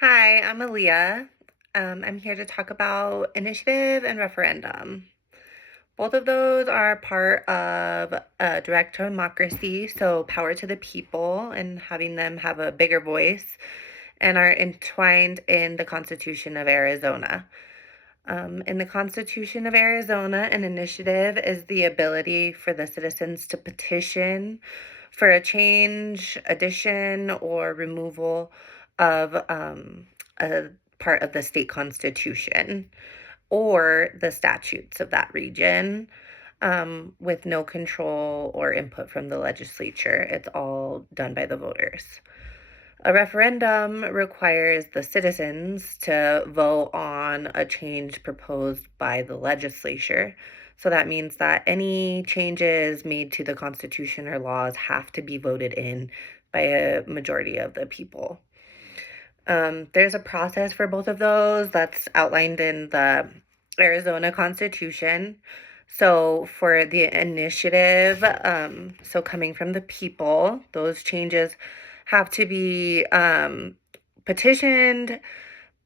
Hi, I'm Aaliyah. I'm here to talk about initiative and referendum. Both of those are part of a direct democracy, so power to the people and having them have a bigger voice, and are entwined in the Constitution of Arizona. In the Constitution of Arizona, an initiative is the ability for the citizens to petition for a change, addition, or removal of a part of the state constitution or the statutes of that region, with no control or input from the legislature. It's all done by the voters. A referendum requires the citizens to vote on a change proposed by the legislature. So that means that any changes made to the Constitution or laws have to be voted in by a majority of the people. There's a process for both of those that's outlined in the Arizona Constitution. So for the initiative, so coming from the people, those changes have to be petitioned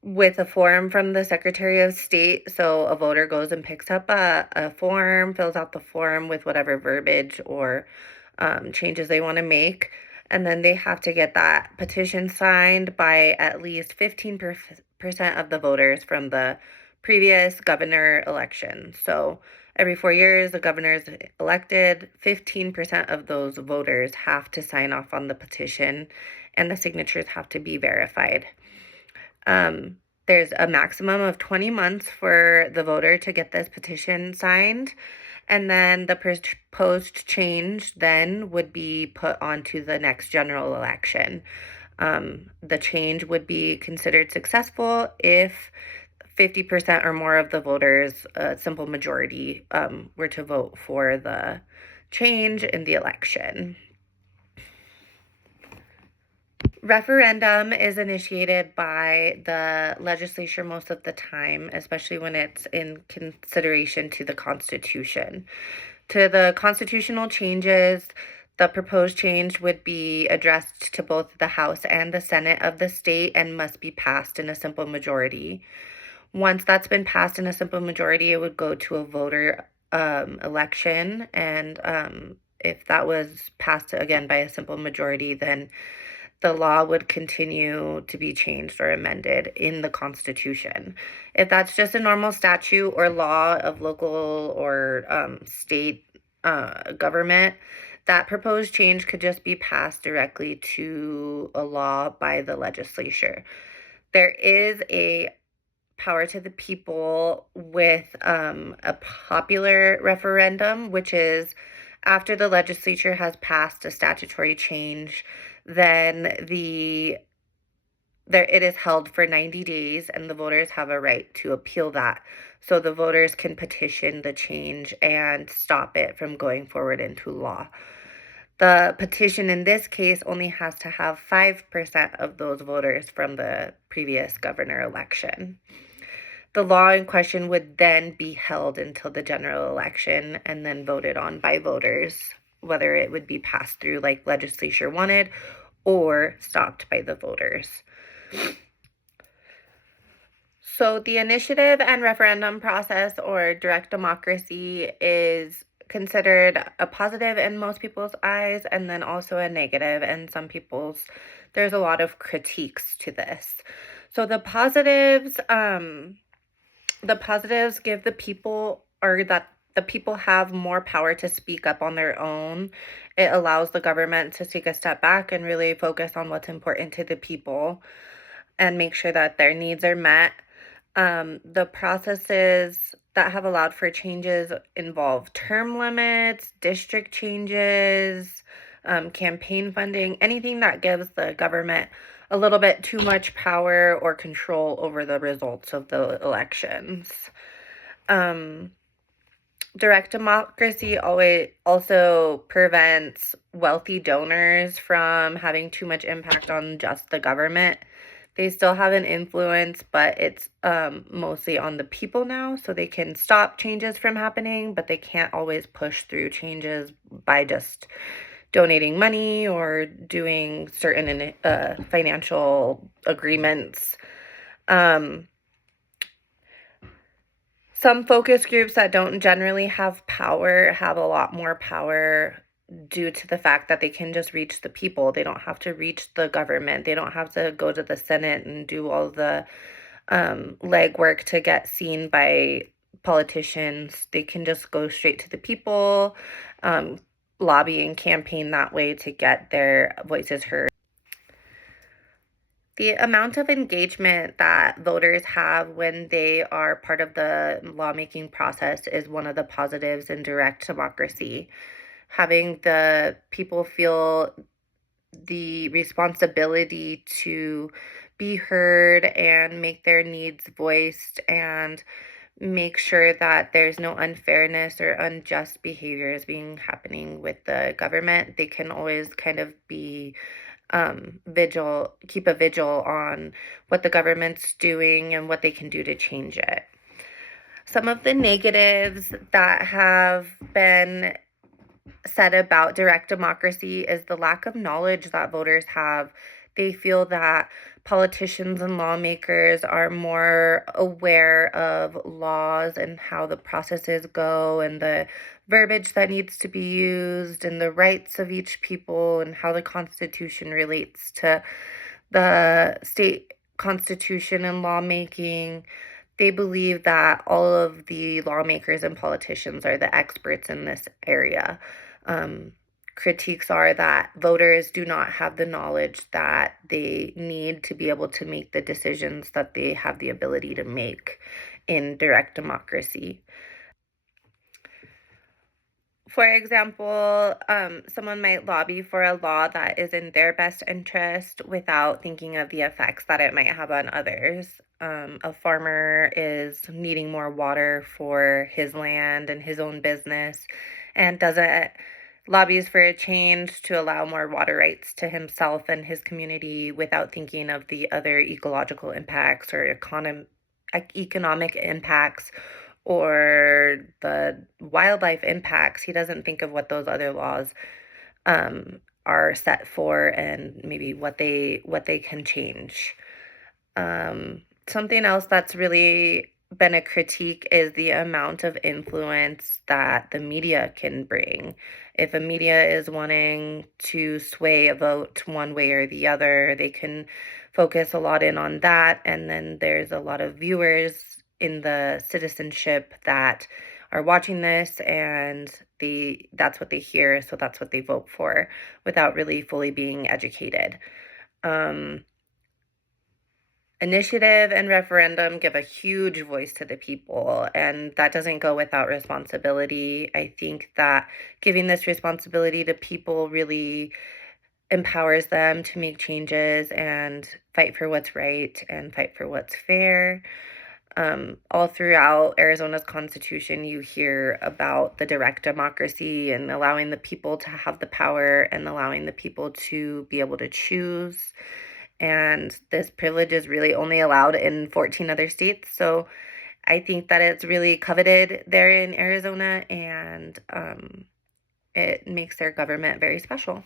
with a form from the Secretary of State. So a voter goes and picks up a form, fills out the form with whatever verbiage or changes they want to make. And then they have to get that petition signed by at least 15% of the voters from the previous governor election. So every 4 years, the governor is elected. 15% of those voters have to sign off on the petition, and the signatures have to be verified. There's a maximum of 20 months for the voter to get this petition signed, and then the proposed change then would be put onto the next general election. The change would be considered successful if 50% or more of the voters, a simple majority, were to vote for the change in the election. Referendum is initiated by the legislature most of the time, especially when it's in consideration to the Constitution. To the constitutional changes, the proposed change would be addressed to both the House and the Senate of the state and must be passed in a simple majority. Once that's been passed in a simple majority, it would go to a voter election. And if that was passed again by a simple majority, then the law would continue to be changed or amended in the Constitution. If that's just a normal statute or law of local or state government, that proposed change could just be passed directly to a law by the legislature. There is a power to the people with a popular referendum, which is after the legislature has passed a statutory change, then it is held for 90 days, and the voters have a right to appeal that. So the voters can petition the change and stop it from going forward into law. The petition in this case only has to have 5% of those voters from the previous governor election. The law in question would then be held until the general election and then voted on by voters, whether it would be passed through like legislature wanted or stopped by the voters. So the initiative and referendum process, or direct democracy, is considered a positive in most people's eyes and then also a negative in some people's. There's a lot of critiques to this. So the positives give the people, or that the people have more power to speak up on their own. It allows the government to take a step back and really focus on what's important to the people and make sure that their needs are met. The processes that have allowed for changes involve term limits, district changes, campaign funding, anything that gives the government a little bit too much power or control over the results of the elections. Direct democracy also prevents wealthy donors from having too much impact on just the government. They still have an influence, but it's mostly on the people now, so they can stop changes from happening, but they can't always push through changes by just donating money or doing certain financial agreements. Um, some focus groups that don't generally have power have a lot more power due to the fact that they can just reach the people. They don't have to reach the government. They don't have to go to the Senate and do all the legwork to get seen by politicians. They can just go straight to the people, um, lobby and campaign that way to get their voices heard. The amount of engagement that voters have when they are part of the lawmaking process is one of the positives in direct democracy. Having the people feel the responsibility to be heard and make their needs voiced and make sure that there's no unfairness or unjust behaviors being happening with the government. They can always kind of be keep a vigil on what the government's doing and what they can do to change it. Some of the negatives that have been said about direct democracy is the lack of knowledge that voters have. They feel that politicians and lawmakers are more aware of laws and how the processes go and the verbiage that needs to be used and the rights of each people and how the Constitution relates to the state constitution and lawmaking. They believe that all of the lawmakers and politicians are the experts in this area. Um, Critiques are that voters do not have the knowledge that they need to be able to make the decisions that they have the ability to make in direct democracy. For example, someone might lobby for a law that is in their best interest without thinking of the effects that it might have on others. A farmer is needing more water for his land and his own business and doesn't lobbies for a change to allow more water rights to himself and his community without thinking of the other ecological impacts or economic impacts or the wildlife impacts. He doesn't think of what those other laws are set for and maybe what they can change. Something else that's really been a critique is the amount of influence that the media can bring. If a media is wanting to sway a vote one way or the other, they can focus a lot in on that. And then there's a lot of viewers in the citizenship that are watching this and that's what they hear, so that's what they vote for without really fully being educated. Initiative and referendum give a huge voice to the people, and that doesn't go without responsibility. I think that giving this responsibility to people really empowers them to make changes and fight for what's right and fight for what's fair. All throughout Arizona's constitution, you hear about the direct democracy and allowing the people to have the power and allowing the people to be able to choose. And this privilege is really only allowed in 14 other states. So I think that it's really coveted there in Arizona, and it makes their government very special.